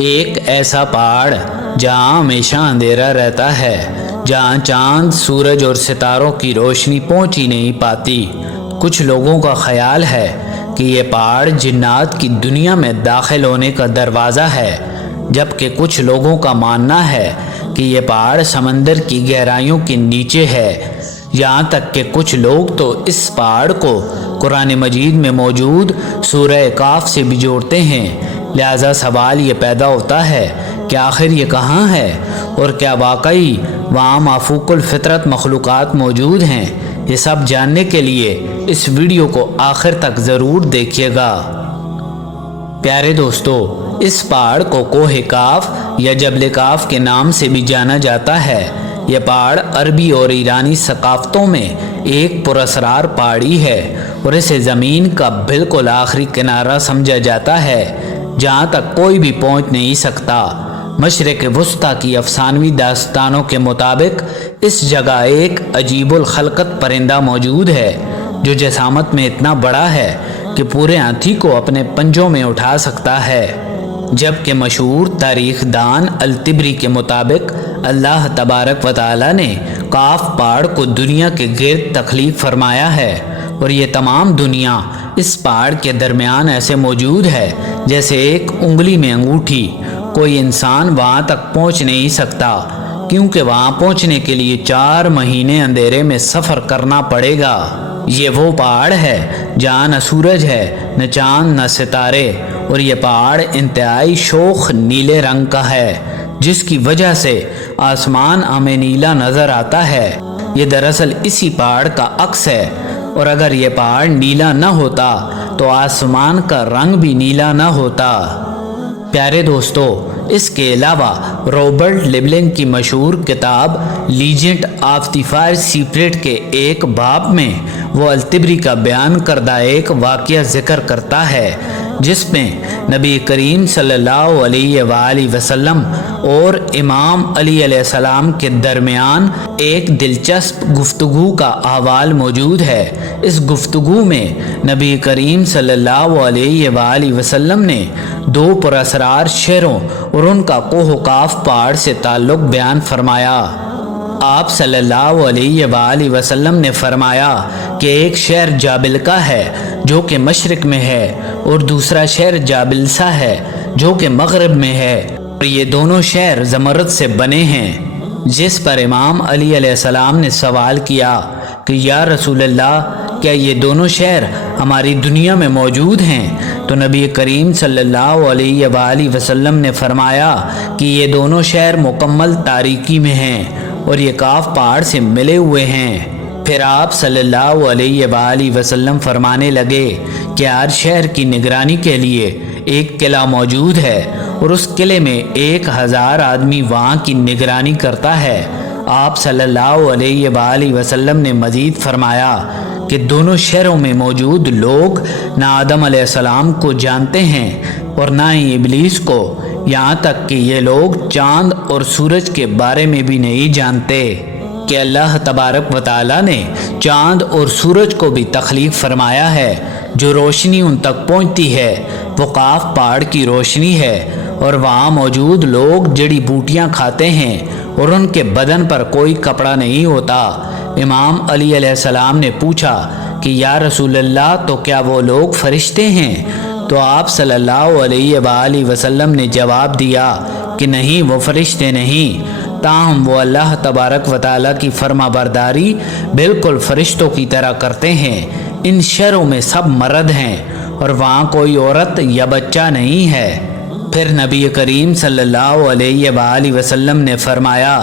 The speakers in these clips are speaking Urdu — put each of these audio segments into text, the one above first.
ایک ایسا پہاڑ جہاں ہمیشہ اندھیرا رہتا ہے، جہاں چاند، سورج اور ستاروں کی روشنی پہنچ ہی نہیں پاتی۔ کچھ لوگوں کا خیال ہے کہ یہ پہاڑ جنات کی دنیا میں داخل ہونے کا دروازہ ہے، جبکہ کچھ لوگوں کا ماننا ہے کہ یہ پہاڑ سمندر کی گہرائیوں کے نیچے ہے۔ یہاں تک کہ کچھ لوگ تو اس پہاڑ کو قرآن مجید میں موجود سورہ کہف سے بھی جوڑتے ہیں۔ لہذا سوال یہ پیدا ہوتا ہے کہ آخر یہ کہاں ہے، اور کیا واقعی وہاں مافوق الفطرت مخلوقات موجود ہیں؟ یہ سب جاننے کے لیے اس ویڈیو کو آخر تک ضرور دیکھیے گا۔ پیارے دوستو، اس پہاڑ کو کوہ کہف یا جبل کہف کے نام سے بھی جانا جاتا ہے۔ یہ پہاڑ عربی اور ایرانی ثقافتوں میں ایک پراسرار پہاڑی ہے، اور اسے زمین کا بالکل آخری کنارہ سمجھا جاتا ہے، جہاں تک کوئی بھی پہنچ نہیں سکتا۔ مشرق وسطیٰ کی افسانوی داستانوں کے مطابق اس جگہ ایک عجیب الخلقت پرندہ موجود ہے، جو جسامت میں اتنا بڑا ہے کہ پورے ہاتھی کو اپنے پنجوں میں اٹھا سکتا ہے۔ جبکہ مشہور تاریخ دان الطبری کے مطابق اللہ تبارک و تعالی نے کہف پہاڑ کو دنیا کے گرد تخلیق فرمایا ہے، اور یہ تمام دنیا اس پہاڑ کے درمیان ایسے موجود ہے جیسے ایک انگلی میں انگوٹھی۔ کوئی انسان وہاں تک پہنچ نہیں سکتا، کیونکہ وہاں پہنچنے کے لیے 4 مہینے اندھیرے میں سفر کرنا پڑے گا۔ یہ وہ پہاڑ ہے جہاں نہ سورج ہے، نہ چاند، نہ ستارے، اور یہ پہاڑ انتہائی شوخ نیلے رنگ کا ہے، جس کی وجہ سے آسمان ہمیں نیلا نظر آتا ہے۔ یہ دراصل اسی پہاڑ کا عکس ہے، اور اگر یہ پہاڑ نیلا نہ ہوتا تو آسمان کا رنگ بھی نیلا نہ ہوتا۔ پیارے دوستو، اس کے علاوہ رابرٹ لیبلنگ کی مشہور کتاب legend of the fire separate کے ایک باب میں وہ الطبری کا بیان کردہ ایک واقعہ ذکر کرتا ہے، جس میں نبی کریم صلی اللہ علیہ وآلہ وسلم اور امام علی علیہ السلام کے درمیان ایک دلچسپ گفتگو کا احوال موجود ہے۔ اس گفتگو میں نبی کریم صلی اللہ علیہ وآلہ وسلم نے 2 پراسرار شہروں اور ان کا کوہ کہف پہاڑ سے تعلق بیان فرمایا۔ آپ صلی اللہ علیہ وآلہ وسلم نے فرمایا کہ ایک شہر جابلکا ہے جو کہ مشرق میں ہے، اور دوسرا شہر جابلسا ہے جو کہ مغرب میں ہے، اور یہ دونوں شہر زمرد سے بنے ہیں۔ جس پر امام علی علیہ السلام نے سوال کیا کہ یا رسول اللہ، کیا یہ دونوں شہر ہماری دنیا میں موجود ہیں؟ تو نبی کریم صلی اللہ علیہ وآلہ وسلم نے فرمایا کہ یہ دونوں شہر مکمل تاریکی میں ہیں، اور یہ کہف پہاڑ سے ملے ہوئے ہیں۔ پھر آپ صلی اللہ علیہ وآلہ وسلم فرمانے لگے کہ ہر شہر کی نگرانی کے لیے ایک قلعہ موجود ہے، اور اس قلعے میں 1000 آدمی وہاں کی نگرانی کرتا ہے۔ آپ صلی اللہ علیہ وآلہ وسلم نے مزید فرمایا کہ دونوں شہروں میں موجود لوگ نہ آدم علیہ السلام کو جانتے ہیں اور نہ ہی ابلیس کو، یہاں تک کہ یہ لوگ چاند اور سورج کے بارے میں بھی نہیں جانتے کہ اللہ تبارک و تعالی نے چاند اور سورج کو بھی تخلیق فرمایا ہے۔ جو روشنی ان تک پہنچتی ہے وہ کہف پہاڑ کی روشنی ہے، اور وہاں موجود لوگ جڑی بوٹیاں کھاتے ہیں، اور ان کے بدن پر کوئی کپڑا نہیں ہوتا۔ امام علی علیہ السلام نے پوچھا کہ یا رسول اللہ، تو کیا وہ لوگ فرشتے ہیں؟ تو آپ صلی اللہ علیہ وآلہ وسلم نے جواب دیا کہ نہیں، وہ فرشتے نہیں، تاہم وہ اللہ تبارک و تعالیٰ کی فرما برداری بالکل فرشتوں کی طرح کرتے ہیں۔ ان شہروں میں سب مرد ہیں، اور وہاں کوئی عورت یا بچہ نہیں ہے۔ پھر نبی کریم صلی اللہ علیہ وآلہ وسلم نے فرمایا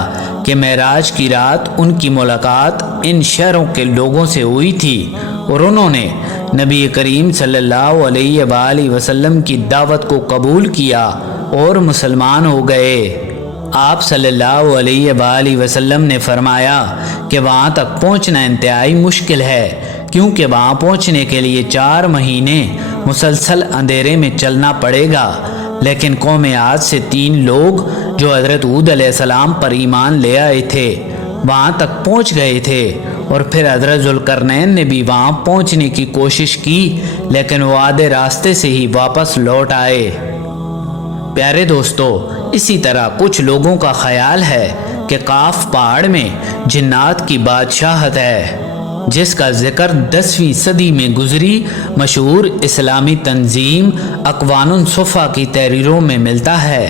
کہ معراج کی رات ان کی ملاقات ان شہروں کے لوگوں سے ہوئی تھی، اور انہوں نے نبی کریم صلی اللہ علیہ وآلہ وسلم کی دعوت کو قبول کیا اور مسلمان ہو گئے۔ آپ صلی اللہ علیہ وآلہ وسلم نے فرمایا کہ وہاں تک پہنچنا انتہائی مشکل ہے، کیونکہ وہاں پہنچنے کے لیے 4 مہینے مسلسل اندھیرے میں چلنا پڑے گا۔ لیکن قوم عاد سے 3 لوگ جو حضرت ہود علیہ السلام پر ایمان لے آئے تھے وہاں تک پہنچ گئے تھے، اور پھر حضرت ذوالقرنین نے بھی وہاں پہنچنے کی کوشش کی، لیکن وہ آدھے راستے سے ہی واپس لوٹ آئے۔ پیارے دوستو، اسی طرح کچھ لوگوں کا خیال ہے کہ قاف پہاڑ میں جنات کی بادشاہت ہے، جس کا ذکر 10ویں صدی میں گزری مشہور اسلامی تنظیم اقوام صفا کی تحریروں میں ملتا ہے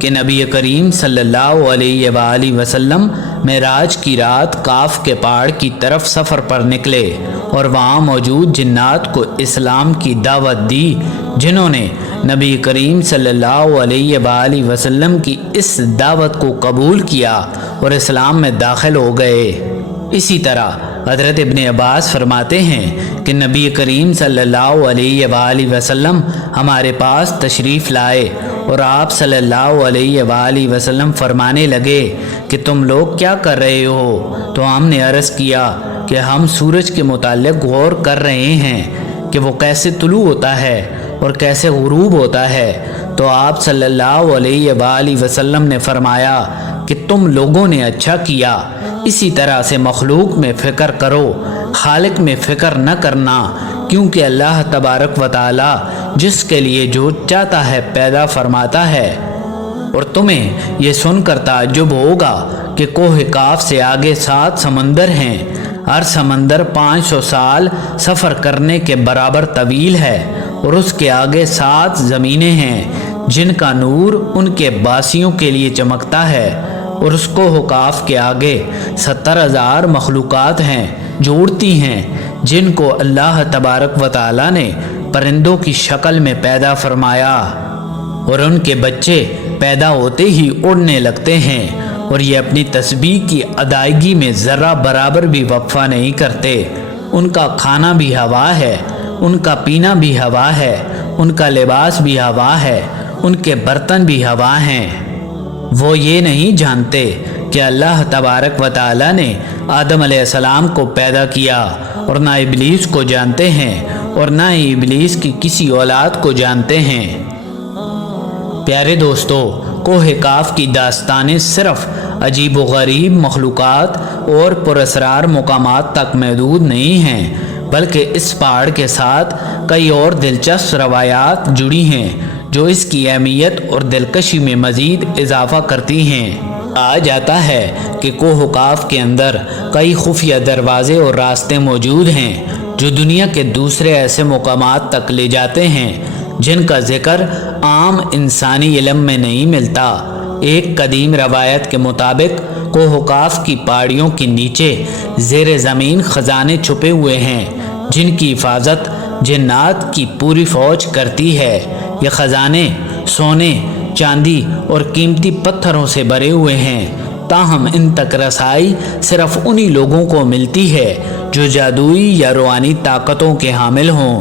کہ نبی کریم صلی اللہ علیہ وآلہ وسلم معراج کی رات قاف کے پہاڑ کی طرف سفر پر نکلے اور وہاں موجود جنات کو اسلام کی دعوت دی، جنہوں نے نبی کریم صلی اللہ علیہ وآلہ وسلم کی اس دعوت کو قبول کیا اور اسلام میں داخل ہو گئے۔ اسی طرح حضرت ابن عباس فرماتے ہیں کہ نبی کریم صلی اللہ علیہ وآلہ وسلم ہمارے پاس تشریف لائے اور آپ صلی اللہ علیہ وآلہ وسلم فرمانے لگے کہ تم لوگ کیا کر رہے ہو؟ تو ہم نے عرض کیا کہ ہم سورج کے متعلق غور کر رہے ہیں کہ وہ کیسے طلوع ہوتا ہے اور کیسے غروب ہوتا ہے۔ تو آپ صلی اللہ علیہ وآلہ وسلم نے فرمایا کہ تم لوگوں نے اچھا کیا، اسی طرح سے مخلوق میں فکر کرو، خالق میں فکر نہ کرنا، کیونکہ اللہ تبارک و تعالی جس کے لیے جو چاہتا ہے پیدا فرماتا ہے۔ اور تمہیں یہ سن کر تعجب ہوگا کہ کوہ کاف سے آگے 7 سمندر ہیں، ہر سمندر 500 سال سفر کرنے کے برابر طویل ہے، اور اس کے آگے 7 زمینیں ہیں جن کا نور ان کے باسیوں کے لیے چمکتا ہے، اور اس کوہ کاف کے آگے 70,000 مخلوقات ہیں جو اڑتی ہیں، جن کو اللہ تبارک و تعالی نے پرندوں کی شکل میں پیدا فرمایا، اور ان کے بچے پیدا ہوتے ہی اڑنے لگتے ہیں، اور یہ اپنی تسبیح کی ادائیگی میں ذرہ برابر بھی وقفہ نہیں کرتے۔ ان کا کھانا بھی ہوا ہے، ان کا پینا بھی ہوا ہے، ان کا لباس بھی ہوا ہے، ان کے برتن بھی ہوا ہیں۔ وہ یہ نہیں جانتے کہ اللہ تبارک و تعالی نے آدم علیہ السلام کو پیدا کیا، اور نہ ابلیس کو جانتے ہیں، اور نہ ہی ابلیس کی کسی اولاد کو جانتے ہیں۔ پیارے دوستو، کوہ کاف کی داستانیں صرف عجیب و غریب مخلوقات اور پراسرار مقامات تک محدود نہیں ہیں، بلکہ اس پہاڑ کے ساتھ کئی اور دلچسپ روایات جڑی ہیں جو اس کی اہمیت اور دلکشی میں مزید اضافہ کرتی ہیں۔ کہا جاتا ہے کہ کوہ کاف کے اندر کئی خفیہ دروازے اور راستے موجود ہیں جو دنیا کے دوسرے ایسے مقامات تک لے جاتے ہیں جن کا ذکر عام انسانی علم میں نہیں ملتا۔ ایک قدیم روایت کے مطابق کوہ کاف کی پہاڑیوں کے نیچے زیر زمین خزانے چھپے ہوئے ہیں جن کی حفاظت جنات کی پوری فوج کرتی ہے۔ یہ خزانے سونے، چاندی اور قیمتی پتھروں سے بھرے ہوئے ہیں، تاہم ان تک رسائی صرف انہی لوگوں کو ملتی ہے جو جادوئی یا روحانی طاقتوں کے حامل ہوں۔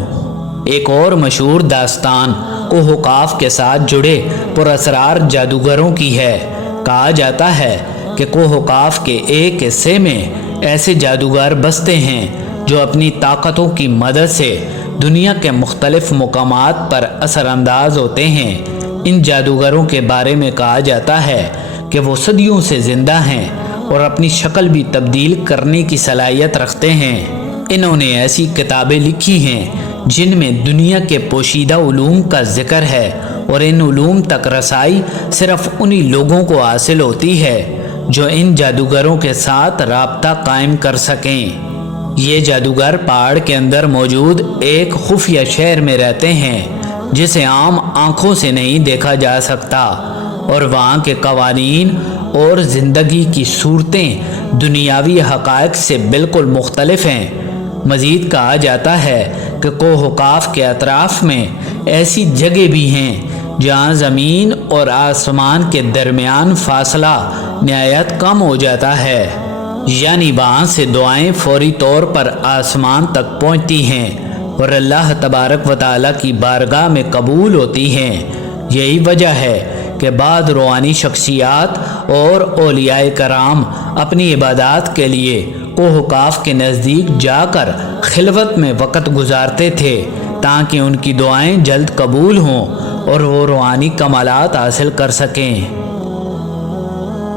ایک اور مشہور داستان کوہ کاف کے ساتھ جڑے پراسرار جادوگروں کی ہے۔ کہا جاتا ہے کہ کوہ کاف کے ایک حصے میں ایسے جادوگر بستے ہیں جو اپنی طاقتوں کی مدد سے دنیا کے مختلف مقامات پر اثر انداز ہوتے ہیں۔ ان جادوگروں کے بارے میں کہا جاتا ہے کہ وہ صدیوں سے زندہ ہیں اور اپنی شکل بھی تبدیل کرنے کی صلاحیت رکھتے ہیں۔ انہوں نے ایسی کتابیں لکھی ہیں جن میں دنیا کے پوشیدہ علوم کا ذکر ہے، اور ان علوم تک رسائی صرف انہی لوگوں کو حاصل ہوتی ہے جو ان جادوگروں کے ساتھ رابطہ قائم کر سکیں۔ یہ جادوگر پہاڑ کے اندر موجود ایک خفیہ شہر میں رہتے ہیں جسے عام آنکھوں سے نہیں دیکھا جا سکتا، اور وہاں کے قوانین اور زندگی کی صورتیں دنیاوی حقائق سے بالکل مختلف ہیں۔ مزید کہا جاتا ہے کہ کوہ کاف کے اطراف میں ایسی جگہ بھی ہیں جہاں زمین اور آسمان کے درمیان فاصلہ نہایت کم ہو جاتا ہے، یعنی وہاں سے دعائیں فوری طور پر آسمان تک پہنچتی ہیں اور اللہ تبارک و تعالیٰ کی بارگاہ میں قبول ہوتی ہیں۔ یہی وجہ ہے کہ بعض روحانی شخصیات اور اولیاء کرام اپنی عبادات کے لیے کوہ کاف کے نزدیک جا کر خلوت میں وقت گزارتے تھے تاکہ ان کی دعائیں جلد قبول ہوں اور وہ روحانی کمالات حاصل کر سکیں۔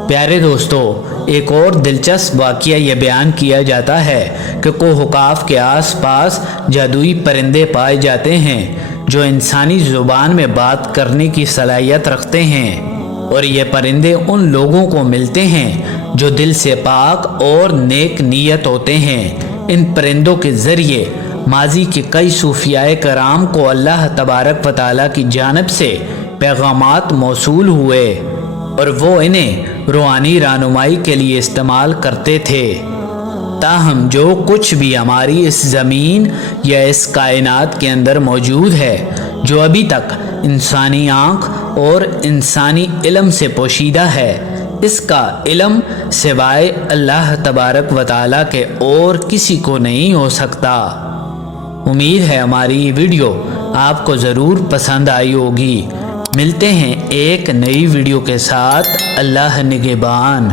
پیارے دوستو، ایک اور دلچسپ واقعہ یہ بیان کیا جاتا ہے کہ کوہ کاف کے آس پاس جادوئی پرندے پائے جاتے ہیں جو انسانی زبان میں بات کرنے کی صلاحیت رکھتے ہیں، اور یہ پرندے ان لوگوں کو ملتے ہیں جو دل سے پاک اور نیک نیت ہوتے ہیں۔ ان پرندوں کے ذریعے ماضی کے کئی صوفیاء کرام کو اللہ تبارک و تعالیٰ کی جانب سے پیغامات موصول ہوئے اور وہ انہیں روحانی رہنمائی کے لیے استعمال کرتے تھے۔ تاہم جو کچھ بھی ہماری اس زمین یا اس کائنات کے اندر موجود ہے، جو ابھی تک انسانی آنکھ اور انسانی علم سے پوشیدہ ہے، اس کا علم سوائے اللہ تبارک و تعالیٰ کے اور کسی کو نہیں ہو سکتا۔ امید ہے ہماری یہ ویڈیو آپ کو ضرور پسند آئی ہوگی۔ ملتے ہیں ایک نئی ویڈیو کے ساتھ۔ اللہ نگہبان۔